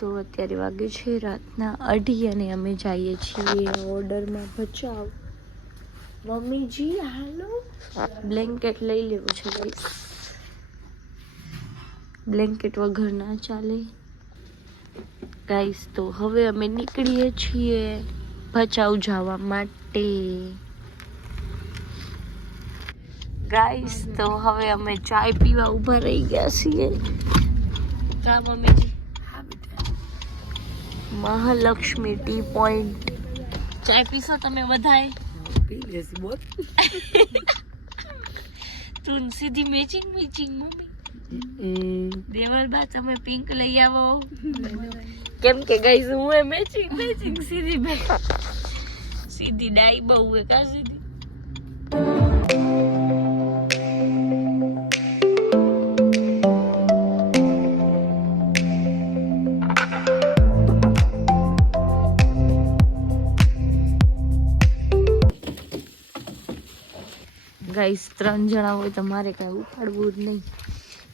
તો અત્યારે વાગે છે રાતના 2:30 અને અમે જઈએ છીએ ઓર્ડરમાં ભચાઉ. મમ્મીજી હાલો, બ્લેન્કેટ લઈ લેવું છે ગાઈસ, બ્લેન્કેટ વગર ના ચાલે ગાઈસ. તો હવે અમે નીકળીએ છીએ ભચાઉ જવા માટે ગાઈસ. તો હવે અમે ચાય પીવા ઊભા રહી ગયા છીએ. કા મમ્મીજી? Mahalakshmi T point. ચાય પીશો તમે બધાએ? પી લેસી બોલ. તું સીધી મેચિંગ મમ્મી. દેવલબા તમે પિંક લઈ આવો કેમ કે ગાઈસ હું એ મેચિંગ સીધી ડાઈ બહુ હે કા સીધી. ગાઈસ 3 જણા હોય તો મારે કઈ ઉપાડવું જ નહીં.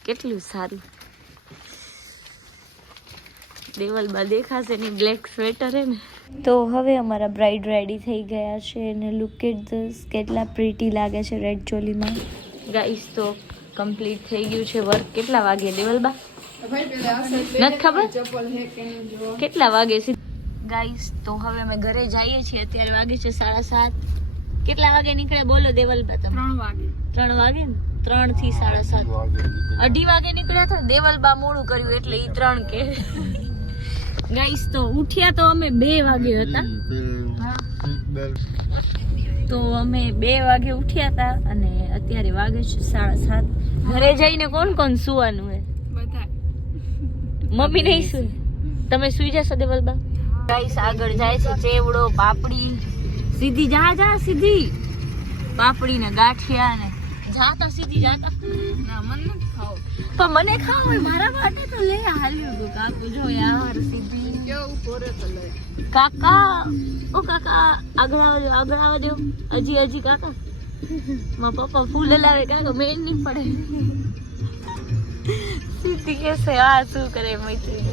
કેટલું સારું. દેવલબા દેખાશે ની બ્લેક સ્વેટર હે ને. તો હવે અમારા બ્રાઇડ રેડી થઈ ગયા છે અને લુક એટ ધીસ, કેટલા પ્રીટી લાગે છે રેડ ચોલીમાં. ગાઈસ તો કમ્પ્લીટ થઈ ગયું છે વર્ક. કેટલા વાગે દેવલબા? નથી ખબર કેટલા વાગે છે ગાઈસ. તો હવે અમે ઘરે જઈએ છીએ. અત્યારે વાગે છે 7:30. કેટલા વાગે નીકળે બોલો દેવલબા તમે? 3 વાગે ને 3 થી 7:30. 2:30 વાગે નીકળ્યા હતા. દેવલબા મોડું કર્યું એટલે ઈ 3 કે. ગાઈસ તો ઉઠ્યા તો અમે 2 વાગે હતા. તો અમે 2 વાગે ઉઠ્યા હતા અને અત્યારે વાગે છે 7:30. ઘરે જઈને કોણ કોણ સુવાનું હે? બધા. મમ્મી નહીં સુઈ? તમે સુઈ જશો દેવલબા? ગાઈસ આગળ જાય છે ચેવડો, પાપડી. સીધી જા સીધી. પાપડી ને ગાંઠિયા ને જાતા સીધી જાતા. ના મને નથી ખાવ. પણ મને ખાવ હોય મારા માટે તો લે હાલ્યો ગો કાકુ. જો યાર સીધી કેવું પોરે તો લે કાકા. ઓ કાકા આગળ આવા દો. હજી કાકા. મારા પપ્પા ફૂલ લાવે કાકા મેળ નહીં પડે. સીધી કેસે આ શું કરે મૈત્રી.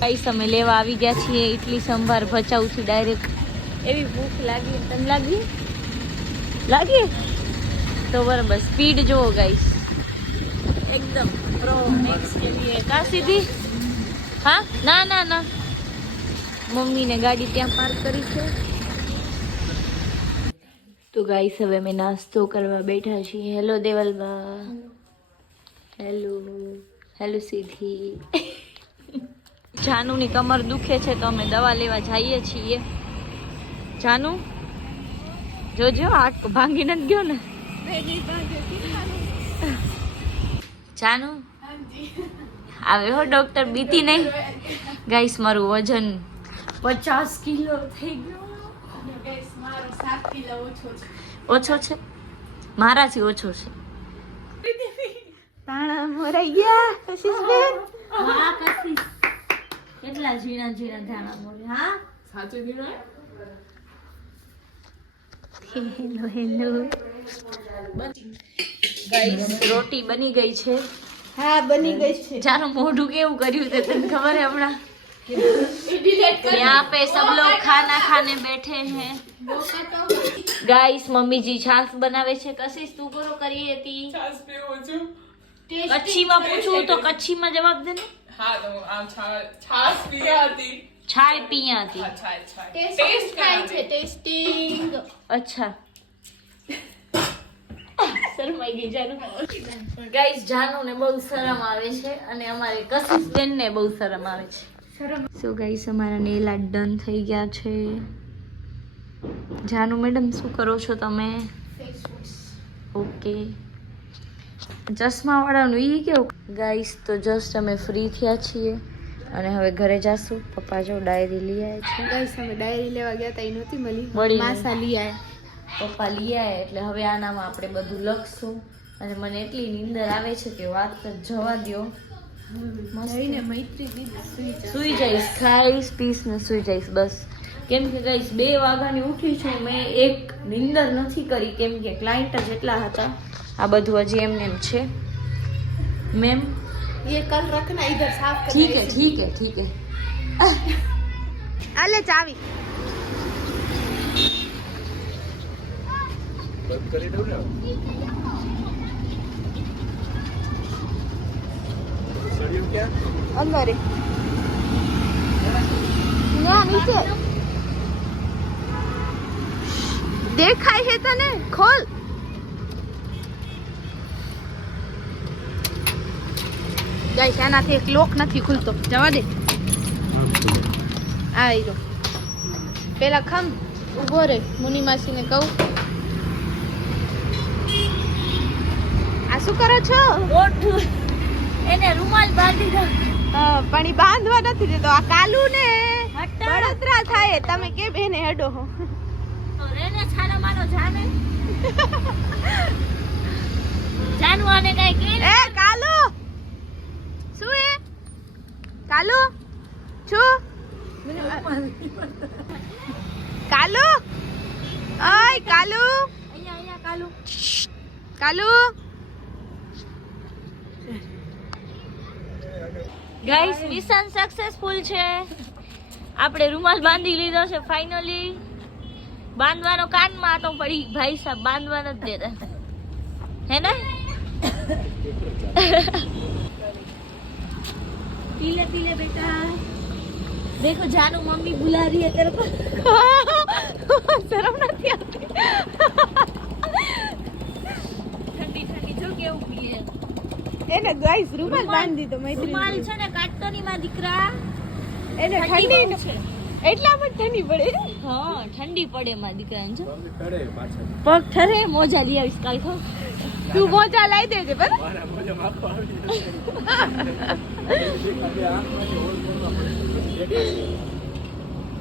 ગાઈસ અમે લેવા આવી ગયા છીએ ઇડલી સંભાર ભચાઉ થી ડાયરેક્ટ. એવી ભૂખ લાગી. તને લાગી તો બરાબર. સ્પીડ જોવો ગાઈસ, એકદમ પ્રો મેક્સ કે લીએ. કા સીધી? હા ના મમ્મીને ગાડી ત્યાં પાર્ક કરી છે. તો ગાઈસ હવે અમે નાસ્તો કરવા બેઠા છીએ. હેલો દેવલબા. હેલો સીધી. જાનુની કમર દુખે છે તો અમે દવા લેવા જઈએ છીએ. જાનુ જોજો હાથ ભાંગી નથી ગયો ને? જાનુ આવે હો ડોક્ટર, બીતી નહીં. ગાઈસ મારું વજન 50 કિલો થઈ ગયો. ઓછો છે મારાથી ઓછો છે. તાણા મોરાઈ ગયા કશિશબેન. હા કશિશ કેટલા ઝીણા ધાણા મોરે. હા સાચું કીધું. હેલો ગાઈસ રોટી બની ગઈ છે. હા બની ગઈ છે. જાનો મોઢું કેવું કર્યું તે તને ખબર है હમણાં? यहाँ पे सब लोग खाना खाने बैठे हैं गाइस. मम्मी जी छाछ बनावे छे. कशिश तू करो करी હતી છાશ પીવું છું. કચ્છીમાં પૂછું તો કચ્છીમાં જવાબ દે ને. હા તો આમ છાશ પીયા હતી. છાય પીયા હતી. ટેસ્ટ થાય છે. ટેસ્ટિંગ. અચ્છા શરમાઈ ગઈ જાનુ. ગાઈસ જાનુ ને બહુ શરમ આવે છે અને અમારે કશિશ બેન ને બહુ શરમ આવે છે. સો ગાઈસ અમારા નેલ આર્ટ ડન થઈ ગયા છે. જાનુ મેડમ શું કરો છો તમે? ઓકે. ચશ્મા વાળાનું ઈ કેવું? ગાઈસ તો જસ્ટ અમે ફ્રી થયા છીએ અને હવે ઘરે જાશું. પપ્પા જો ડાયરી લઈ આવ્યા છે. ગાઈસ અમે ડાયરી લેવા ગયા તા, ઈ નહોતી મળી. માસા લઈ આવ્યા. પપ્પા લઈ આવ્યા એટલે હવે આનામાં આપણે બધું લખશું. અને મને એટલી નીંદર આવે છે કે વાત જવા દો. સુઈ જઈશ, ખાઈશ પીસ ને સુઈ જઈશ બસ. કેમ કે ગાઈસ 2 વાગ્યાની ઉઠી છું મેં. એક નીંદર નથી કરી કેમ કે ક્લાયન્ટ જ એટલા હતા. આ બધું હજી એમને એમ છે. મેમ ये कल रखना इधर साफ करना। ठीक है ठीक है ठीक है आले चावी બંધ કરી દઉં ને સળિયું ક્યાં अंदर ना नीचे देखाय है तने खोल गाइस આનાથી એક લોક નથી ખુલતો જવા દે આવી ગયો પેલા ખમ ઊભો રે મુની માસીને કહું આ શું કરો છો એને રૂમાલ બાંધી દો પણ ઈ બાંધવા નથી દેતો આ કાલુ ને હટા. બળતરા થાય તમે કે બેને હેડો હો તો રેને છાના માનો જાને જાનવાને કઈ કે એ કાલુ શું હે કાલુ છું કાલુ ઓય કાલુ અહીંયા કાલુ કાલુ ગાઈસ મિશન સક્સેસફુલ છે આપણે રૂમાલ બાંધી લીધો છે ફાઇનલી બાંધવાનો કાનમાં આટો પડી ભાઈ સાહેબ બાંધવાનો જ દેતા હે ને पीले पीले बेटा देखो जानू मम्मी बुला रही है तेरे को શરમ નથી આવતી ठंडी ठंडी जो केવું પીએ એને ગાઈસ રૂમાલ બાંધી દીધો મૈત્રી રૂમાલ છે ને કાટતો ની માં દીકરા એને ઠંડી ઠંડી બહુ છે એટલા પણ ઠંડી પડે હા ઠંડી પડે માં દીકરાને જો બંધ કરે પાછળ પગ ઠરે મોજા લઈ આવીશ કાલ ખો તું મોજા લાવી દેજે બરાબર મારા મોઢે માખો આવી જશે આંખમાંથી હોલ કરવા પડે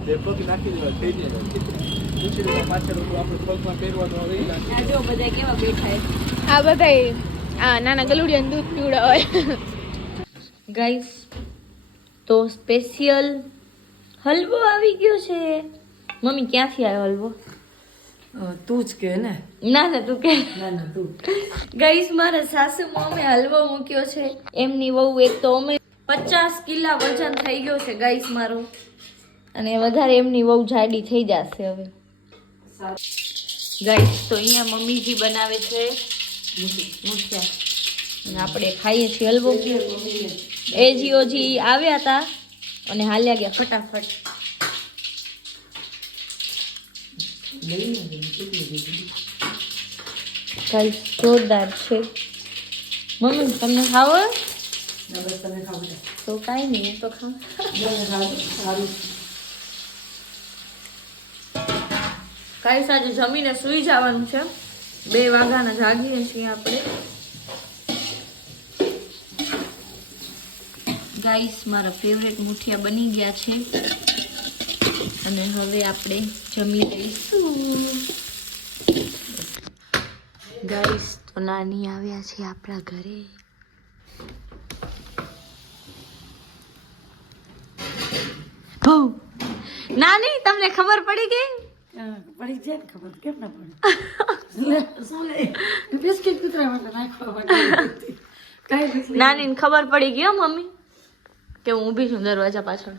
બે પગ નાખી દેવા થઈ જાય ઉછળીમાં પાછળ આપણે પગમાં પહેરવાનું રહી જાય આ જો બધા કેવા બેઠા છે આ બધાય આ નાના ગલુડિયાનું દૂધ પીવડા હોય ગાઈસ તો સ્પેશિયલ હલવો આવી ગયો છે મમ્મી ક્યાંથી આવ્યો હલવો તું જ કે ને ના ના તું કે ના ના તું ગાઈસ મારા સાસુ મમ્મી હલવો મૂક્યો છે એમની વહુ એક તો અમે 50 કિલા વજન થઈ ગયો છે ગાઈસ મારું અને વધારે એમની વહુ જાડી થઈ જશે હવે ગાઈસ તો અહીંયા મમ્મીજી બનાવે છે મૂઠિયા અને આપણે ખાઈએ છીએ હલવો એ જીઓજી આવ્યા હતા અને હાલ્યા ગયા ફટાફટ ગાઈસ જોરદાર છે મમ્મી તમને ખાવો ના બસ તમે ખાવ બેટા. તો કાંઈ નહીં હું તો ખાવ મને ખાવ સારું કાંઈ સાંજે જમીને સૂઈ જવાનું છે 2 વાગ્યાના જાગીએ છીએ આપણે ગાઈસ મારા ફેવરેટ મુઠિયા બની ગયા છે અને હવે આપણે જમી લઈશું ગાઈસ તો નાની આવ્યા છે આપણા ઘરે હો નાની તમને ખબર પડી ગઈ પડી જાય ને ખબર કેમ ના પડે શું લે બિસ્કિટ કૂતરા માટે નાખવા માટે કઈ નાનીને ખબર પડી ગઈ હો મમ્મી કે હું ઊભી છું દરવાજા પાછળ